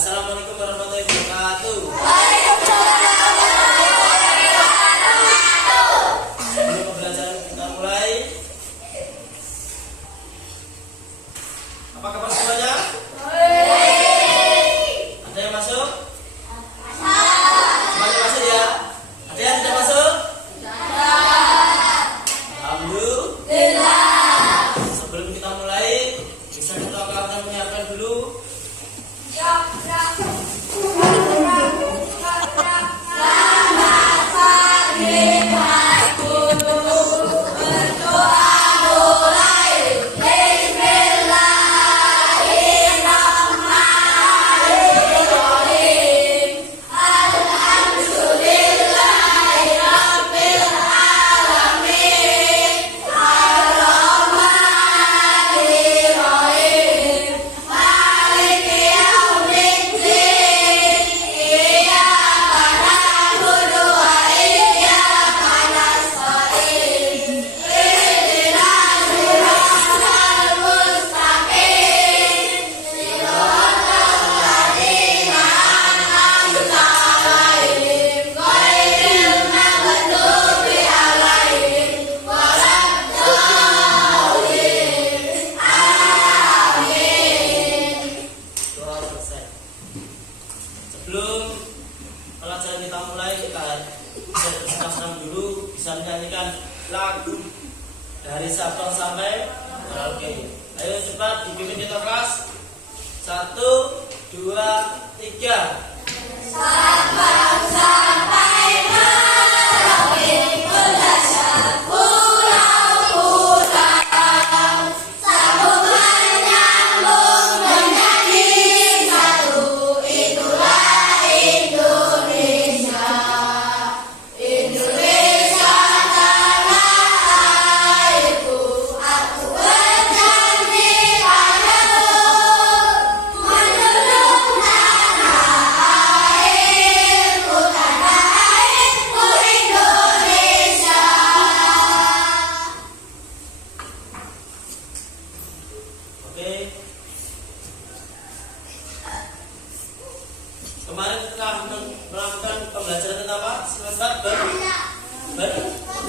Assalamualaikum warahmatullahi wabarakatuh. Sebelum pembelajaran kita mulai, apa kabar semuanya? Ada yang masuk? Semuanya masuk ya? Ada yang tidak masuk? Alhamdulillah. Sebelum kita mulai, bisa kita akan menyiapkan dulu. Sebelum pelajaran kita mulai, kita bisa bersenang-senang dulu, bisa menyanyikan lagu dari Sabang sampai Merauke. Ayo cepat dipimpin kita kelas. 1, 2, 3. Sabang sampai Merauke, berdasar pulau-pulau, sambung menyambung menjadi satu. Itulah Indonesia. Indonesia tanah airku, aku berjanji padamu, menjunjung tanah airku Indonesia. Oke. Kemarin kita melakukan pembelajaran tentang apa? Sifat benda.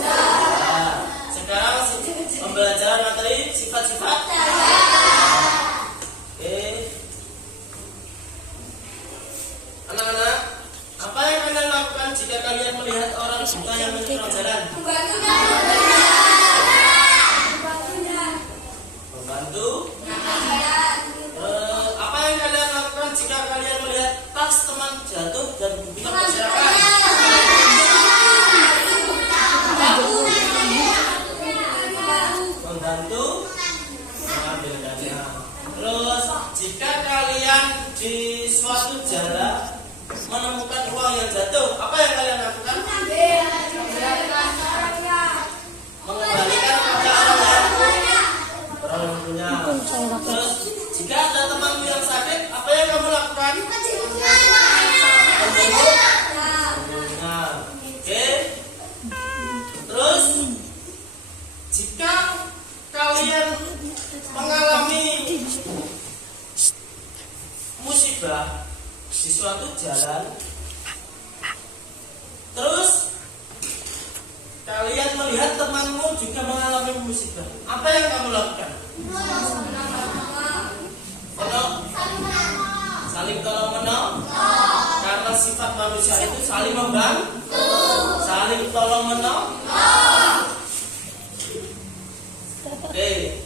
Nah, sekarang pembelajaran materi sifat-sifat. Oke. Anak-anak, apa yang kalian lakukan jika kalian melihat orang buta yang menyeberang jalan? Membantu. Apa yang kalian lakukan jika kalian melihat tas teman jatuh dan bukunya berserakan? Membantu mengambilkannya. Terus jika kalian di suatu jalan menemukan uang yang jatuh, apa yang kalian lakukan? Mengembalikan kepada orang yang punya. Terus jika ada temanmu yang sakit, apa yang kamu lakukan? Membunuhnya. Oke. Terus jika kalian mengalami musibah di suatu jalan, terus kalian melihat temanmu juga mengalami musibah, apa yang kamu lakukan? Saling tolong menolong. Karena sifat manusia itu saling membantu, saling tolong menolong. Oke.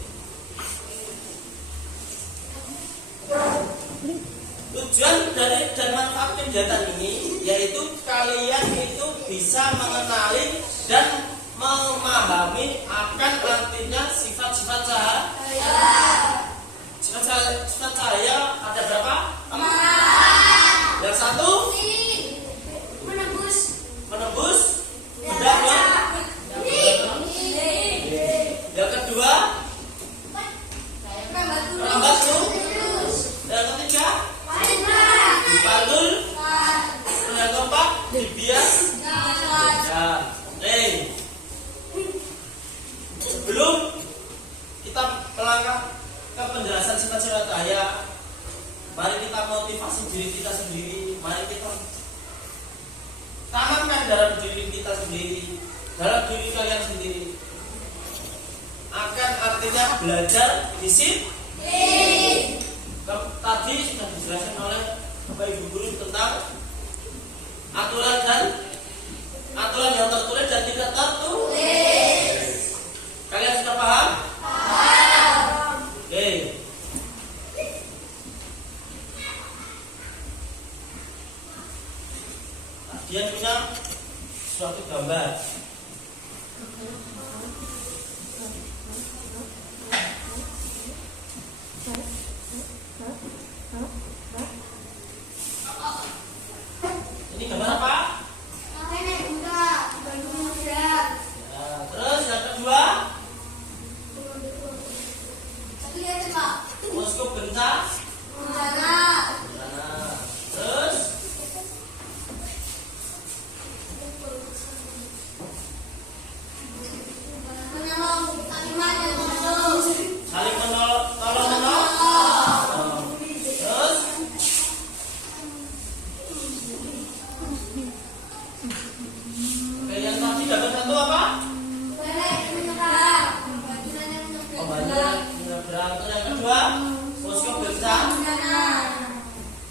Tujuan dari dan manfaat kegiatan ini yaitu kalian itu bisa mengenali dan memahami akan artinya sifat-sifat cahaya. Sifat cahaya ada berapa? 4. Yang satu menembus benda. Yang kedua merambat. Yang ketiga dipantul. Yang keempat dibias. Sebelum kita melangkah ke penjelasan sifat-sifat cahaya, mari diri kita sendiri. Mari kita tanamkan dalam diri kita sendiri, dalam diri kalian sendiri. Akan artinya belajar disiplin. Tadi sudah dijelaskan oleh Bapak Ibu guru tentang aturan yang tertulis dan tidak tertulis. Kalian sudah paham? Paham. Oke. Dia punya suatu gambar. Ini gambar apa? Terus yang kedua, posko bencana. Terus saling tolong menolong. Terus oke, yang tadi dapat satu apa? Banyak menyeberang. Terus yang kedua, posko bencana.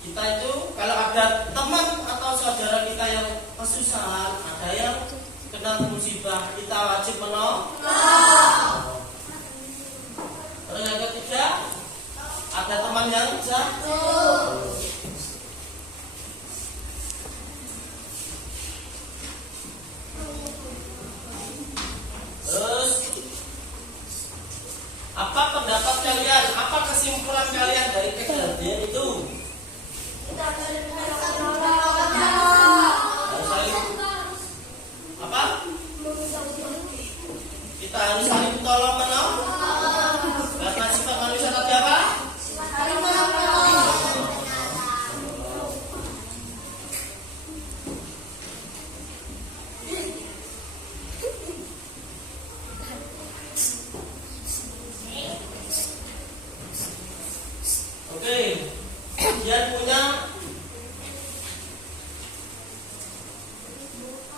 Kita itu kalau ada teman atau saudara kita yang kesusahan, ada yang kena musibah, kita wajib menolong. Terus yang ketiga, ada teman yang jatuh. Terus apa pendapat kalian? Apa kesimpulan kalian dari kejadian itu? Apa? Kita harus saling tolong menolong. Karena sifat manusia tadi apa? Saling menolong. Oke, dia punya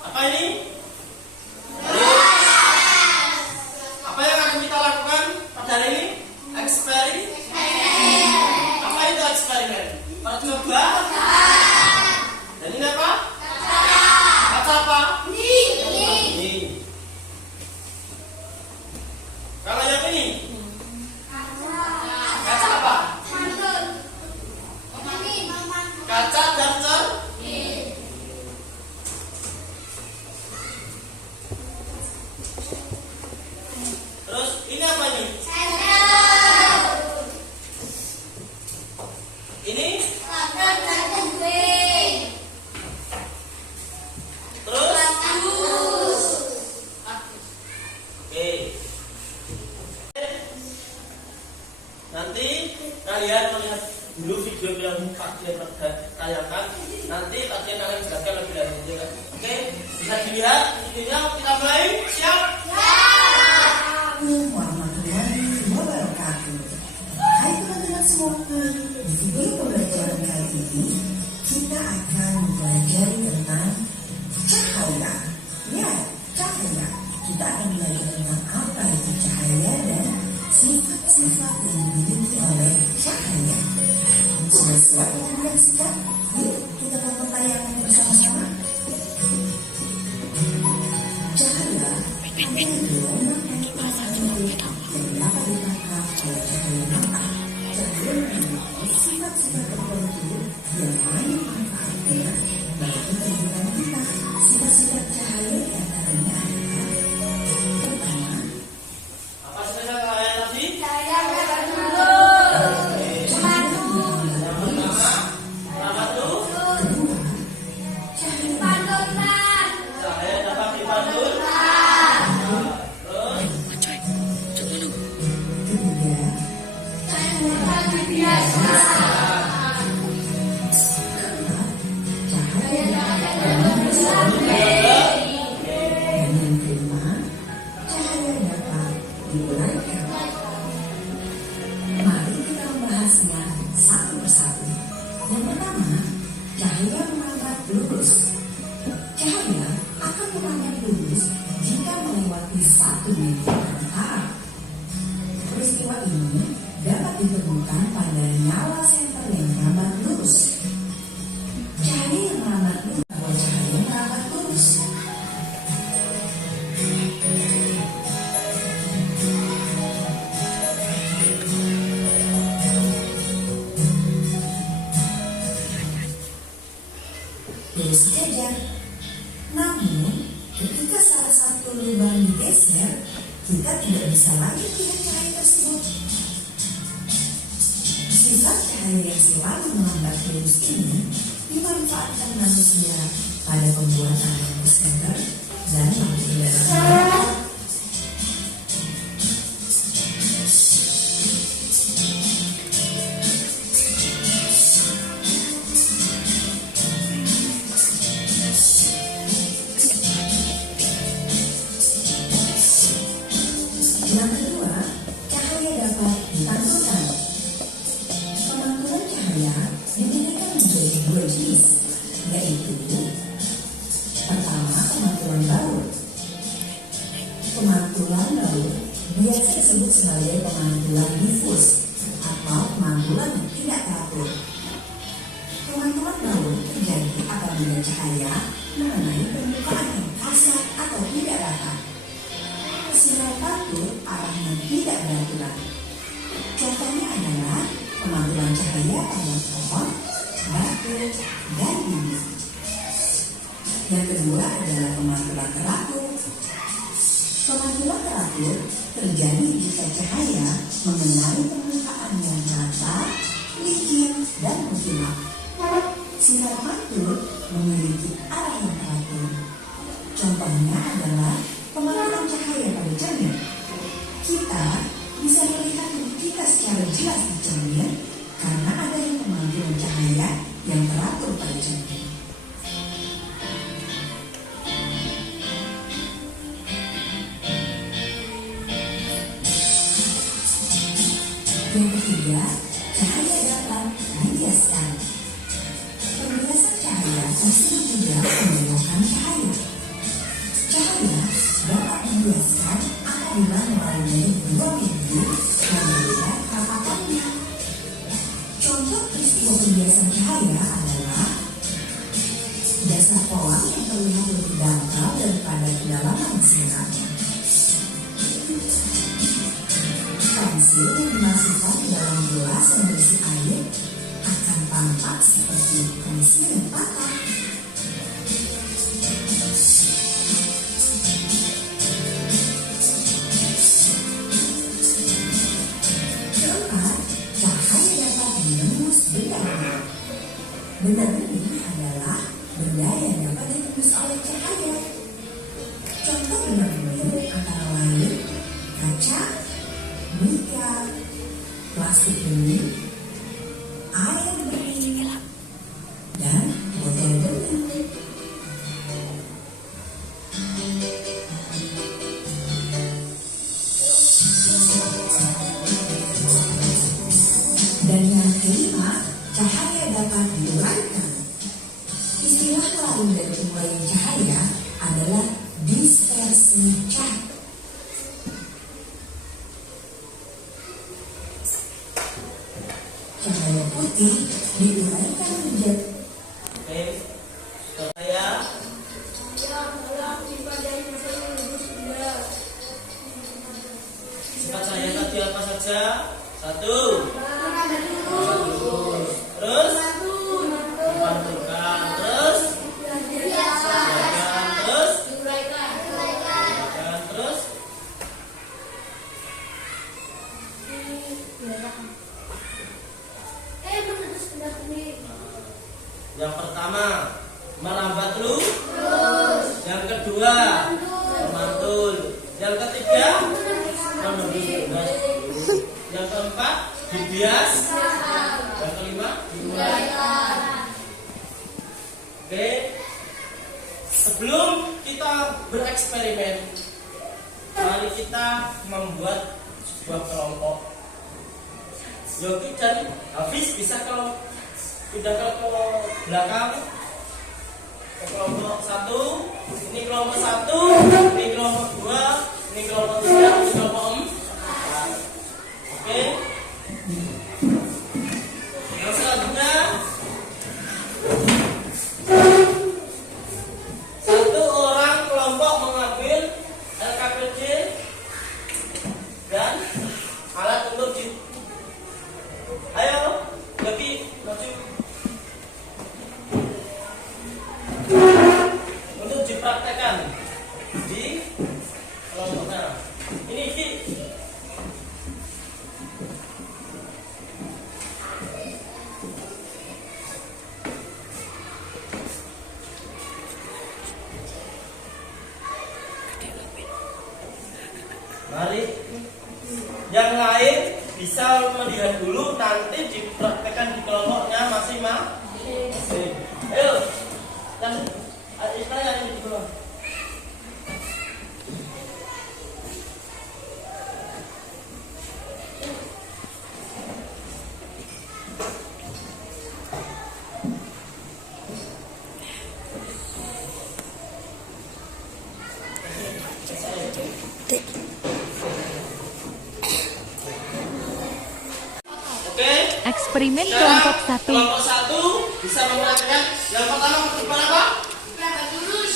apa ini? Apa yang akan kita lakukan pada hari ini? Eksperimen. Apa itu eksperimen? Percobaan. Dan ini apa? Kaca apa? Ini. Kalau yang ini? Kaca apa? Kaca dan cermin. Terus ini apa ini? Ini? Terus? Oke. Nanti kalian melihat dulu video yang kalian tayangkan. Nanti kalian akan jelaskan lebih lanjut. Oke, bisa dilihat videonya. Kita mulai. Siap? Warahmatullahi wabarakatuh. Hai teman-teman semua, di video pembelajaran kali ini kita akan belajar tentang cahaya. Ya, cahaya. Kita akan belajar tentang apa itu cahaya dan sifat-sifat yang dimiliki oleh cahaya. Sudah siap untuk menyaksikan? Yuk kita tonton tayangan bersama-sama. Cahaya adalah gelombang yang dapat ditangkap oleh cahaya mata. Cahaya memiliki sifat-sifat tertentu yang banyak manfaatnya bagi kehidupan kita. Sifat-sifat cahaya diantaranya adalah pertama, Apa saja cahaya tadi? Apa tuh? Cahaya dapat dipantul. Terus cahaya merambat lurus. Cahaya akan merambat lurus jika melewati satu meter arah. Peristiwa ini dapat ditemukan pada nyala senter yang merambat lurus. Cahaya yang merambat lurus bahwa cahaya merambat lurus. Lurus sejajar. Namun, ketika salah satu lubang digeser, kita tidak bisa lagi melihat cahaya tersebut. Sisa cahaya yang selalu merambat lurus ini dimanfaatkan manusia pada pembuatan lampu senter dan lampu kendaraan. Yang kedua, cahaya dapat dipantulkan. Pemantulan cahaya dibedakan menjadi dua jenis, yaitu pertama, pemantulan baur. Pemantulan baur biasa disebut sebagai pemantulan difus atau pemantulan yang tidak teratur. Pemantulan baur terjadi apabila cahaya mengenai permukaan yang kasar atau tidak rata. Sinar pantul arahnya tidak beraturan. Contohnya adalah pemantulan cahaya pada pohon, batu, dan bumi. Yang kedua adalah pemantulan teratur. Pemantulan teratur terjadi jika cahaya mengenai permukaan yang rata, licin, dan mengkilap. Sinar pantul memiliki arah yang teratur. Contohnya adalah pemantulan cahaya pada cermin. Kita bisa melihat tubuh kita secara jelas di cermin karena adanya pemantulan cahaya yang teratur pada cermin. Yang ketiga, cahaya dapat dibiaskan. Pembiasan cahaya disebut juga pembelokkan cahaya. Cahaya dapat dibiaskan apabila melalui dua pintu yang berbeda kerapatannya. Contoh peristiwa pembiasan cahaya adalah dasar kolam yang terlihat lebih dangkal daripada kedalaman sinarnya. Pensil yang dimasukkan ke dalam gelas yang berisi air akan tampak seperti pensil yang patah. Keempat, cahaya dapat menembus benda. Benda ini adalah benda yang dapat ditembus oleh cahaya. Contoh benda ini antara lain kaca, mika, plastik bening, air bening, dan botol bening. Dan yang kelima, cahaya dapat diuraikan. Istilah lain dari penguraian cahaya adalah dispersi cahaya. Cahaya putih diuraikan menjadi Oke, saya sifat cahaya tadi apa saja? Satu, terus dipantulkan, terus diuraikan, terus diuraikan, terus yang pertama merambat lurus, yang kedua memantul, yang ketiga menembus, yang keempat dibias, yang kelima diuraikan. Oke, sebelum kita bereksperimen, mari kita membuat sebuah kelompok. Yogi dan Hafiz bisa kalau pindah ke belakang ke kelompok 1. Ini kelompok 1, ini kelompok 2, ini kelompok 3, ini kelompok 4. Oke. Yang selanjutnya, satu orang kelompok mengambil LKPD dan alat untuk ayo lebih maju untuk dipraktekkan di kelompoknya. Ini mari yang lain bisa melihat dulu, nanti dipraktekkan di kelompoknya masing-masing. Ayo, yang istilah yang ini dulu. Eksperimen Sekarang, kelompok 1. Kelompok 1 bisa memperhatikan yang pertama depan apa? Merambat lurus.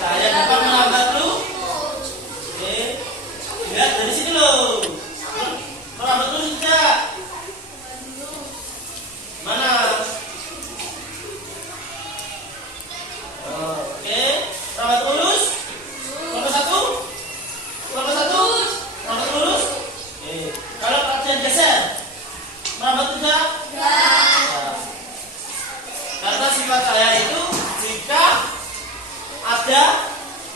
Cahaya depan merambat dulu. Oke. Lihat dari sini loh. Merambat lurus tidak? Mana? Oke. Merambat lurus. Kelompok 1. Kelompok 1. Merambat lurus. Oke. Kalau perhatian geser, merambat tidak? Karena sifat cahaya itu jika ada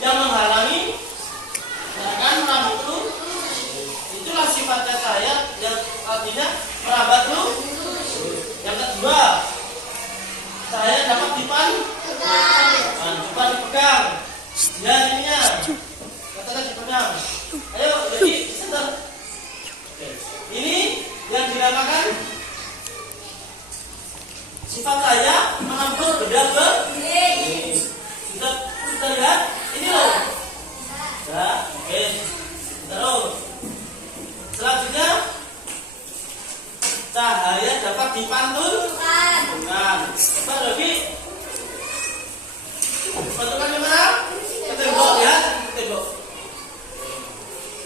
yang menghalangi gerakan merambat itu, itulah sifatnya cahaya yang artinya merambat dulu. Yang kedua, cahaya dapat coba dipegang. Ya ininya, katakan dipegang. Ayo, jadi sebentar. Oke. Ini yang dinamakan sifat cahaya menembus benda bening. Sudah lihat? Ini loh. Ya, oke. Terus selanjutnya, cahaya dapat dipantulkan. Coba lagi. Pantulkan kemana? Ke tembok ya, ke tembok.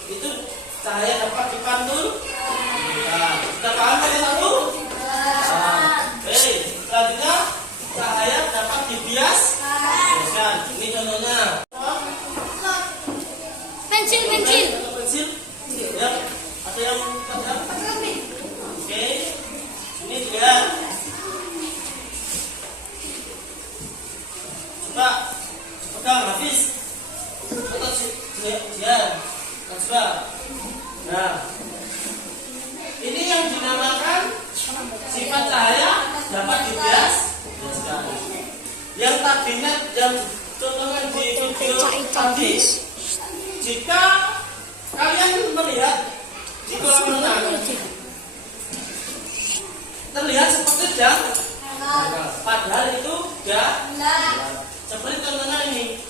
Itu cahaya dapat dipantulkan. Nah, kita paham yang satu? Oke, selanjutnya cahaya dapat dibiaskan. Ini contohnya. Pensil. Pensil. Ya, ada yang pegang? Oke, ini juga. Coba pegang habis. Atau dia. Coba. Nah. Ini yang dinamakan sifat cahaya dapat dibiaskan. Yang tadinya yang contohnya di video tadi, jika kalian melihat di kolam renang terlihat seperti jam, padahal itu enggak. Seperti contohnya ini,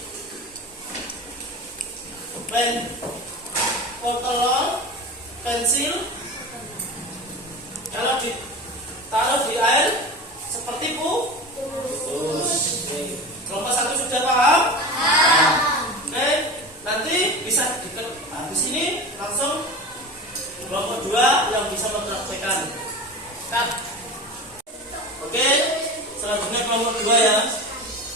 botol pensil. Kalau ditaruh di air seperti putus. Kelompok 1 sudah paham? Oke, nanti bisa habis ini langsung kelompok 2 yang bisa mempraktekkan. Oke, selanjutnya kelompok 2 ya.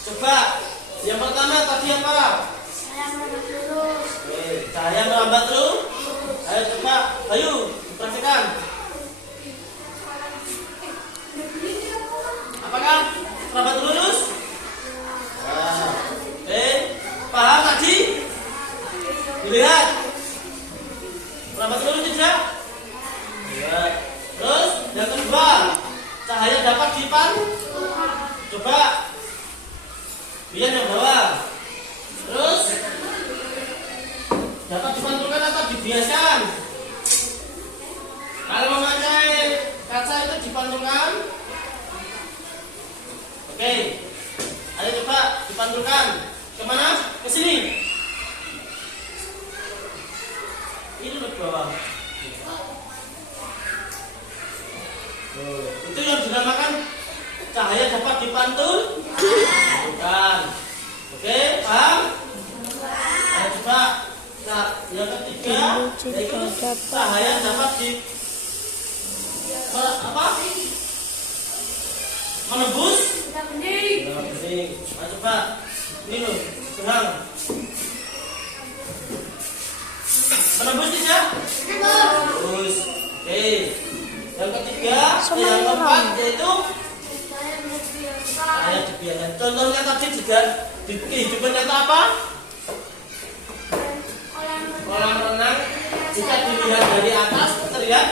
Coba yang pertama tadi apa? Cahaya merambat terus. Ayo coba, ayo dipraktekkan. Apakah merambat lurus? Nah, paham tadi? Dilihat. Merambat lurus tidak? Ya. Terus yang kedua, cahaya dapat dipantulkan. Coba lihat yang bawah. Terus dapat dipantulkan atau dibiaskan? Kalau memakai kaca itu dipantulkan. Oke, Oke. Ayo coba dipantulkan. Kemana? Ke sini. Ini ke bawah. Itu yang dinamakan cahaya dapat dipantul. Bukan. Oke, paham? Ayo coba. Nah, yang ketiga yaitu cahaya dapat menembus. Bening. Nah, coba ini loh, terang. Menembus tidak? Menembus. Oke. Yang ketiga, yang keempat yaitu cahaya dibiarkan. Contohnya tadi juga di kehidupan nyata apa? Kolam renang. Jika dilihat dari atas terlihat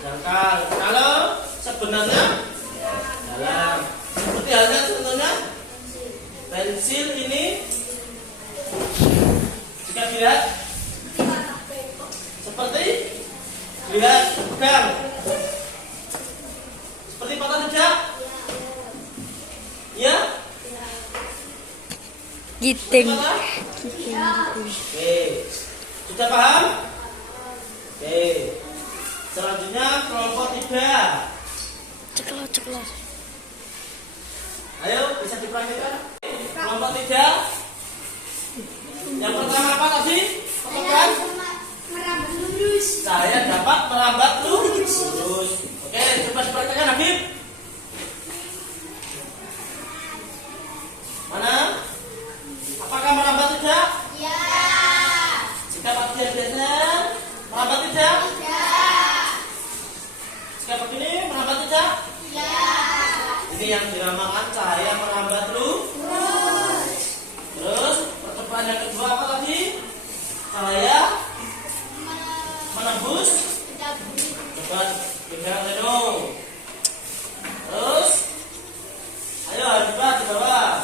dangkal. Kalau sebenarnya dalam. Seperti halnya contohnya pensil ini. Jika dilihat seperti lihat pegang. Seperti patah tidak? Ya? Giting. Oke. Sudah paham? Oke. Selanjutnya kelompok 3. Ceklos. Ayo bisa dipraktikkan. Kelompok 3. Yang pertama apa tadi? Pemegang. Merambat lurus. Saya dapat merambat lurus. Oke, coba dipraktikkan Habib. Mana? Apakah merambat tidak? Ya. Jika bagian biasa merambat tidak? Ya. Jika begini merambat tidak? Ya. Ini yang dinamakan cahaya merambat lurus. Terus percobaan yang kedua apa tadi? Cahaya menembus. Coba pegang Reno. Terus ayo Habibah di bawah.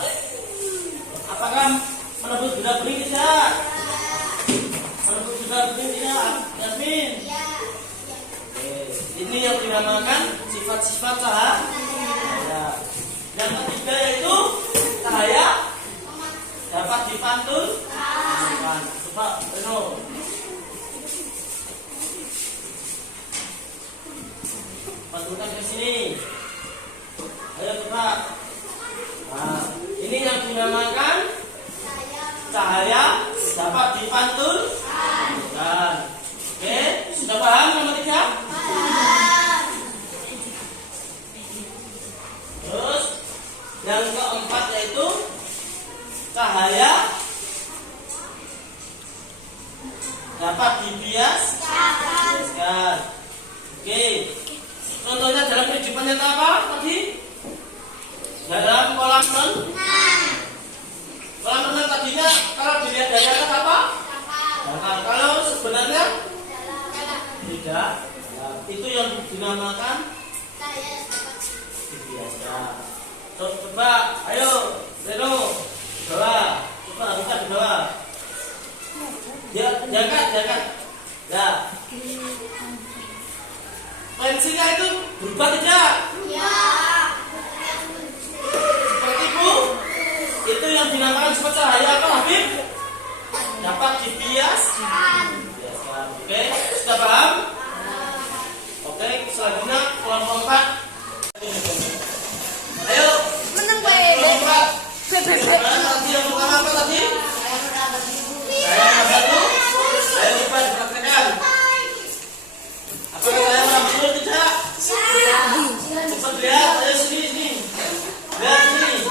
Apakah menembus benda bening tidak? Menembus benda bening tidak? Yasmin? Oke. Ini yang dinamakan sifat-sifat cahaya. Yang ketiga yaitu cahaya dapat dipantul. Coba Reno. Pantulkan ke sini. Ayo coba. Nah, ini yang dinamakan cahaya dapat dipantul. Dan oke, sudah paham nomor 3? Terus yang keempat yaitu cahaya dapat dibiaskan. Oke. Contohnya dalam kehidupan nyata apa tadi? Dalam kolam renang. Kolam renang tadinya kalau dilihat dari atas apa? Dangkal. Kalau sebenarnya tidak. Nah, itu yang dinamakan dibiaskan. Coba, ayo Reno di bawah. Coba buka di bawah. Jangan. Ya. Pensilnya itu berubah tidak? Ya. Seperti itu. Itu yang dinamakan sifat cahaya apa Habib? Dapat dibiaskan. Oke, sudah paham? Oke, selanjutnya kelompok 4. Ayo. Menang Kelompok 4. Bebe. Tadi yang pertama apa tadi? Saya satu. Ayo coba dipraktekkan. Apakah saya merambat lurus tidak? Cepat lihat, ayo sini. Lihat sini.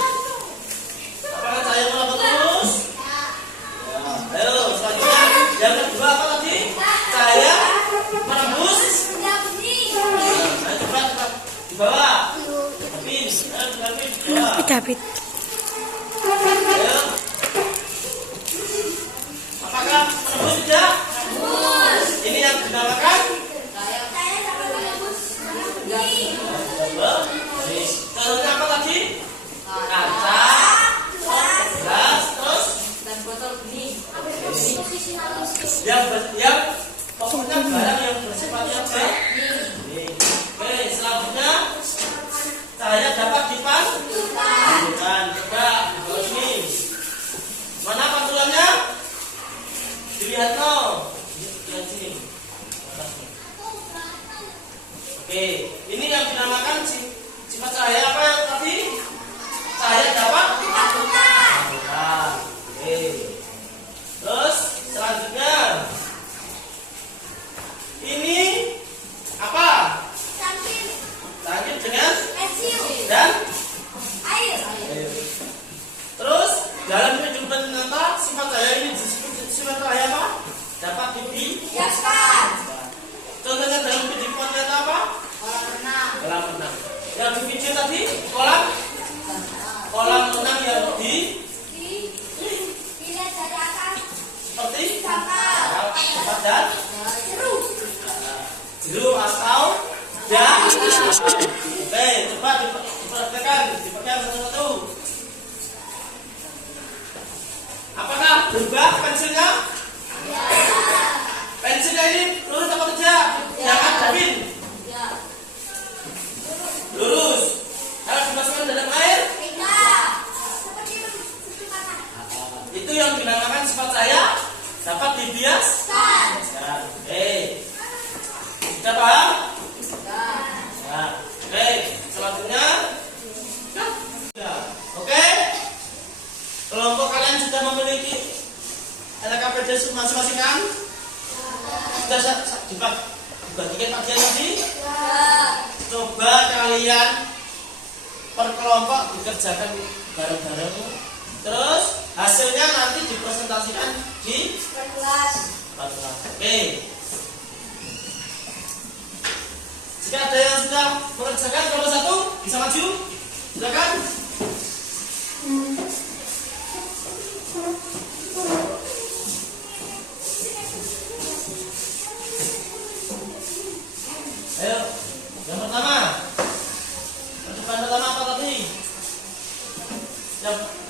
Apakah saya merambat lurus? Ya. Ayo selanjutnya yang kedua apa tadi? Cahaya menembus. Ayo coba di bawah. Habis, di bawah. David. Ayo. Apakah menembus tidak? Ini yang dinamakan contohnya apa tadi? Kaca, gelas, terus Dan botol bening. yang pokoknya barang yang bersifatnya bening. Oke, selanjutnya cahaya dapat dipantul. berubah pensilnya? Pensilnya ini lurus apa tidak? Jangan Davin. Lurus. Kalau dimasukkan dalam air, itu yang dinamakan sifat cahaya dapat dibiaskan. Oke. Sudah paham? Nah, oke. Selanjutnya. Oke. Kelompok kalian sudah memiliki LKPD masing-masing kan? Sudah dibagikan kajian tadi? Coba kalian per kelompok dikerjakan bareng-bareng. Terus hasilnya nanti dipresentasikan di kelas. Oke. Jika ada yang sudah mengerjakan kelompok 1 bisa maju. Silakan. Ayo, yang pertama. Percobaan pertama apa tadi?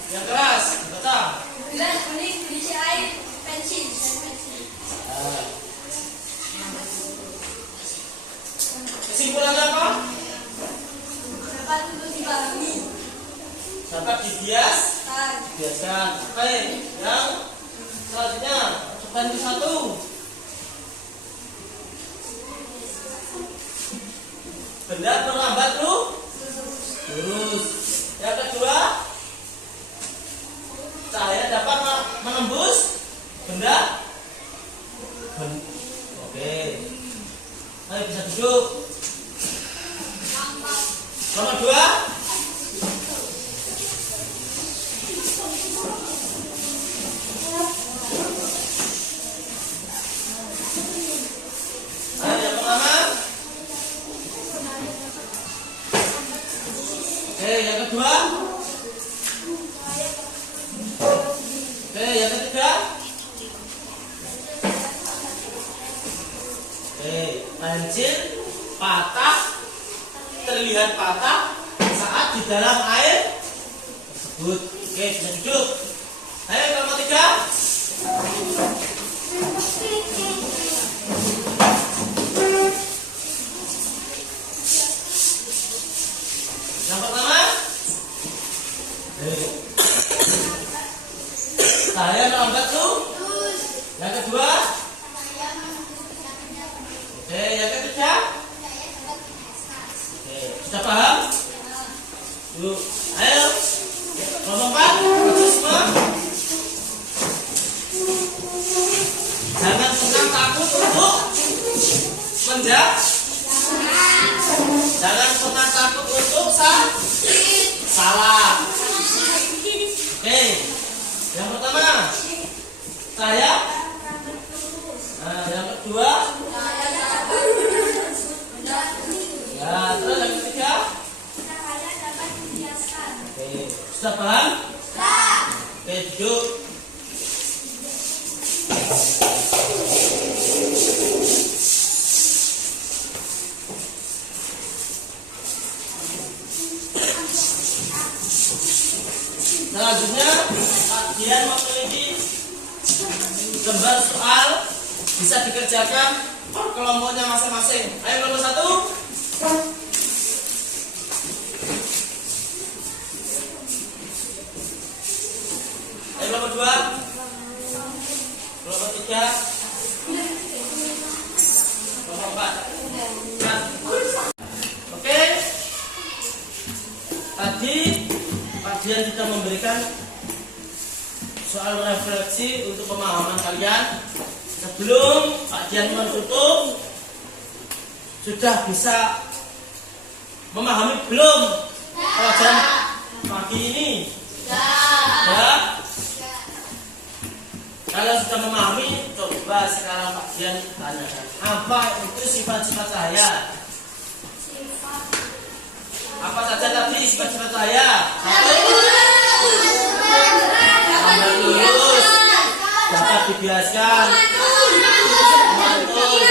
Yang keras, baca. Gelas kuning berisi air, pensil dan pensil. Kesimpulannya apa? Dapat untuk dipahami. Dapat dibiaskan. Oke, yang selanjutnya percobaan ke-1. Benda merambat lurus. Yang kedua, cahaya dapat menembus benda. Oke. Ayo bisa duduk. Nomor 2. Ayo yang pertama. Oke, yang kedua. Oke, yang ketiga. Oke, pensil patah, terlihat patah saat di dalam air tersebut. Oke, bisa duduk. Ayo nomor 3. Yang pertama, saya melambat tuh. Yang kedua, oke, yang ketiga, oke, sudah paham? Yuk, ayo, nomor 4, semua. Jangan pernah takut untuk menjawab. Jangan pernah takut untuk salah. Oke, yang pertama saya. Nah, yang kedua. Ya, terus yang ketiga. Oke, sudah paham? Oke, duduk. Selanjutnya, kajian memiliki gambar soal bisa dikerjakan per kelompoknya masing-masing. Ayo nomor 1. Ayo nomor 2. Nomor 3. Nomor 4. Oke. Tadi kajian sudah memberikan soal refleksi untuk pemahaman kalian. Sebelum kajian menutup, sudah bisa memahami belum pelajaran pagi ini? Sudah? Kalau sudah memahami, coba sekarang kajian tanyakan apa itu sifat-sifat cahaya. Apa saja tadi sifat-sifat cahaya? Dapat lurus, dapat dibiaskan, mantul,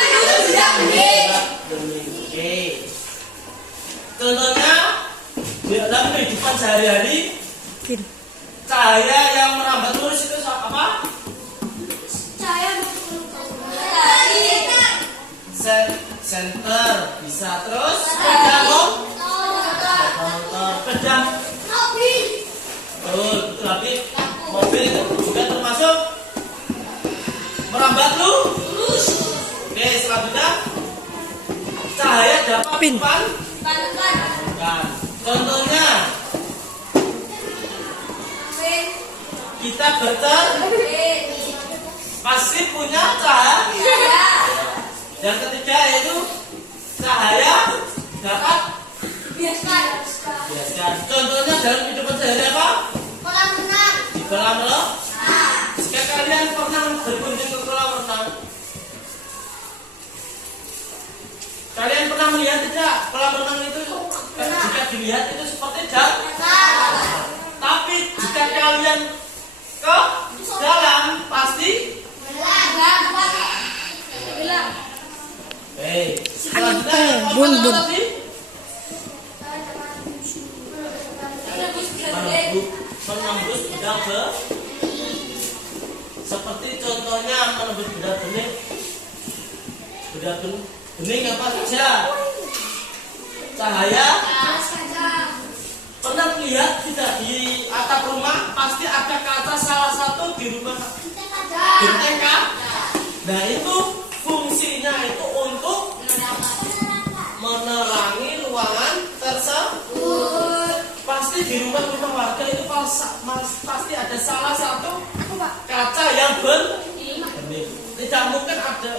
oke. Contohnya dalam kehidupan sehari-hari, cahaya yang merambat lurus itu apa? Center bisa terus pedang motor pedang betul tapi mobil itu juga termasuk merambat lu. Oke, selanjutnya cahaya dapat bukan. Contohnya kita pasti punya cahaya. Yang ketiga yaitu cahaya dapat biaskan. Contohnya dalam kehidupan sehari apa? Di kolam renang. Jika kalian pernah berkunjung ke kolam renang, kalian pernah melihat tidak kolam renang itu? Jika dilihat itu seperti tapi jika kalian ke dalam pasti selanjutnya bun. Menembus bidang seperti contohnya menembus bidang bening apa saja. Cahaya pernah lihat tidak di atap rumah pasti ada kaca salah satu di rumah genteng kan? Nah itu fungsinya itu untuk menerangi ruangan tersebut. Pasti di rumah-rumah warga itu pasti ada salah satu kaca yang bening. Tidak mungkin ada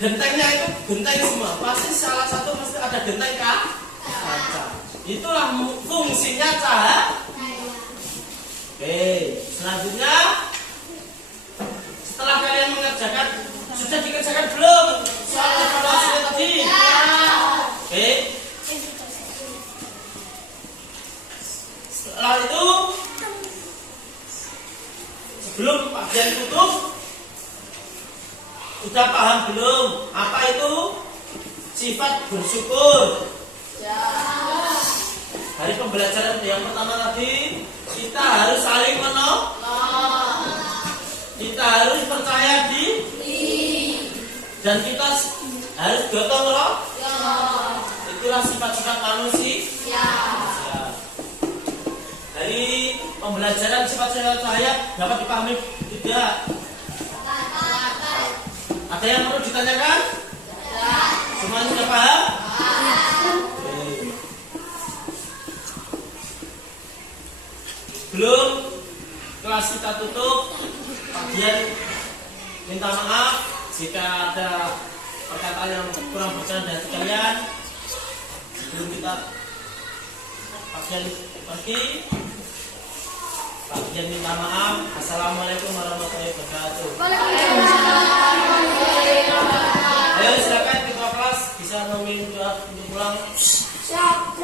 gentengnya itu genteng semua. Pasti salah satu pasti ada genteng kaca. Itulah fungsinya cahaya. Oke, selanjutnya setelah kalian mengerjakan, sudah dikerjakan belum soal evaluasinya tadi? Oke. Setelah itu, sebelum bagian tutup, sudah paham belum apa itu sifat bersyukur? Hari pembelajaran yang pertama tadi, kita harus saling menolong. Kita harus percaya diri. Dan kita harus gotong royong. Itulah sifat-sifat manusia. Dari pembelajaran sifat-sifat saya dapat dipahami tidak? Ada yang perlu ditanyakan? Semuanya sudah paham? Belum kelas kita tutup, bagian minta maaf jika ada perkataan yang kurang berkenan dari kalian. Sebelum kita bagian pergi, bagian minta maaf. Assalamualaikum warahmatullahi wabarakatuh. Ayo silakan ketua kelas bisa nemuin doa untuk pulang. Siap.